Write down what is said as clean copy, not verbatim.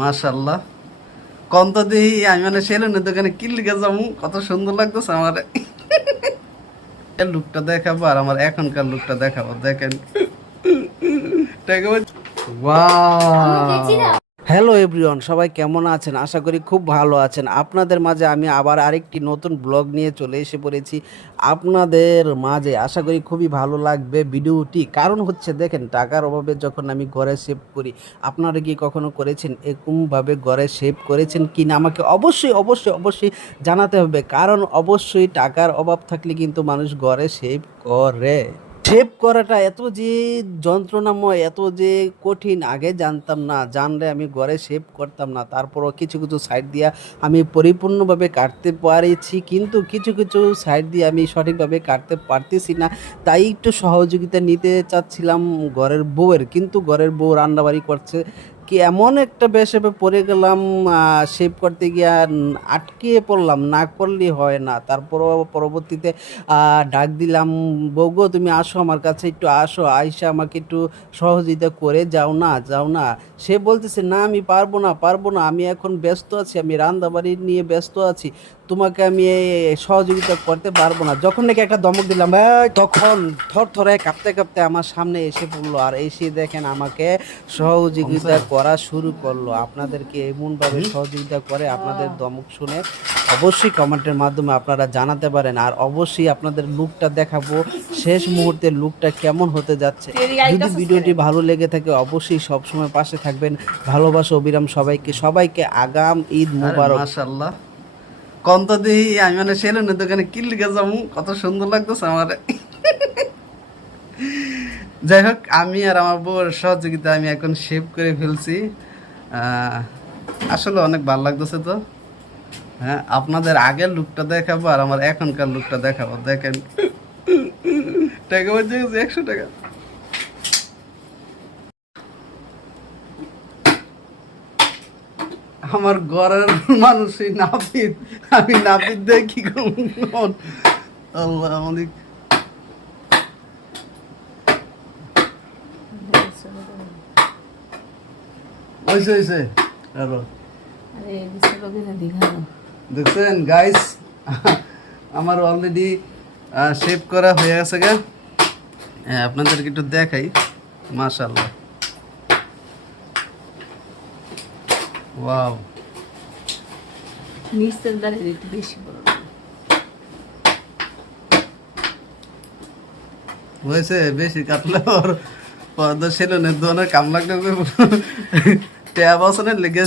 মাশাআল্লাহ। কন্ত দিই আমি মানে সেলুনের দোকানে কি লিখে যাবো, কত সুন্দর লাগতেছে আমার। এর লুকটা দেখাবো আর আমার এখনকার লুকটা দেখাবো, দেখেন। ওয়াও, হ্যালো এভরিওয়ান, সবাই কেমন আছেন? আশা করি খুব ভালো আছেন। আপনাদের মাঝে আমি আবার আরেকটি নতুন ব্লগ নিয়ে চলে এসে পড়েছি আপনাদের মাঝে। আশা করি খুবই ভালো লাগবে ভিডিওটি। কারণ হচ্ছে দেখেন, টাকার অভাবে যখন আমি ঘরে সেভ করি, আপনারা কি কখনো করেছেন এরকমভাবে ঘরে সেভ করেছেন কি না? আমাকে অবশ্যই অবশ্যই অবশ্যই জানাতে হবে। কারণ অবশ্যই টাকার অভাব থাকলে কিন্তু মানুষ ঘরে সেভ করে। সেভ করাটা এত যে যন্ত্রণাময়, এত যে কঠিন, আগে জানতাম না। জানলে আমি ঘরে সেভ করতাম না। তারপরও কিছু কিছু সাইড দিয়া আমি পরিপূর্ণভাবে কাটতে পারেছি, কিন্তু কিছু কিছু সাইড দিয়ে আমি সঠিকভাবে কাটতে পারতেছি না। তাই একটু সহযোগিতা নিতে চাচ্ছিলাম ঘরের বউয়ের, কিন্তু ঘরের বউ রান্নাবাড়ি করছে। কি এমন একটা বেশেপে পড়ে গেলাম, সেভ করতে গিয়া আটকে পড়লাম, না করলেই হয় না। তারপরও পরবর্তীতে ডাক দিলাম, বউগো তুমি আসো আমার কাছে, একটু আসো, আইসা আমাকে একটু সহযোগিতা করে যাও না, যাও না। সে বলতেছে, না আমি পারবো না, পারবো না, আমি এখন ব্যস্ত আছি, আমি রান্নাবাড়ি নিয়ে ব্যস্ত আছি, তোমাকে আমি সহযোগিতা করতে পারবো না। যখন নাকি একটা ধমক দিলাম, তখন থরথরে কাঁপতে কাঁপতে আমার সামনে এসে পড়লো, আর এসে দেখেন আমাকে সহযোগিতা করা শুরু করলো। আপনাদেরকে এমনভাবে সহযোগিতা করে, আপনাদের ধমক শুনে অবশ্যই কমেন্টের মাধ্যমে আপনারা জানাতে পারেন। আর অবশ্যই আপনাদের লুকটা দেখাবো, শেষ মুহূর্তের লুকটা কেমন হতে যাচ্ছে। যদি ভিডিওটি ভালো লেগে থাকে অবশ্যই সবসময় পাশে থাকবেন। ভালোবাসা অবিরাম সবাইকে, সবাইকে আগাম ঈদ মুবারক। মাশাআল্লাহ। কন্ত দিই আমি মানে সেলুনের দোকানে কি লিখে যাবো, কত সুন্দর লাগতেছে আমার। যাই হোক, আমি আর আমার বউর সহযোগিতা আমি এখন শেভ করে ফেলছি। আসলে অনেক ভালো লাগতেছে। তো হ্যাঁ, আপনাদের আগের লুকটা দেখাবো আর আমার এখনকার লুকটা দেখাবো, দেখেন। টাকা বলছে 100 টাকা। আমার ঘরের মানুষই নাপিত, আমি নাপিত দিয়ে কি করবো? আল্লাহ আমাদের হয়েছে হয়েছে। আরো দেখছেন গাইস, আমার অলরেডি শেভ করা হয়ে গেছে গা। হ্যাঁ, আপনাদেরকে একটু দেখাই। মাশাআল্লাহ, ওয়াও। নিচের দাঁড়ে একটু বেশি বড় হয়েছে। বেশি কাটলে ওর পর্দা সেলুনের দোকানের কাম লাগবে। ট্যাব আসনের লেগে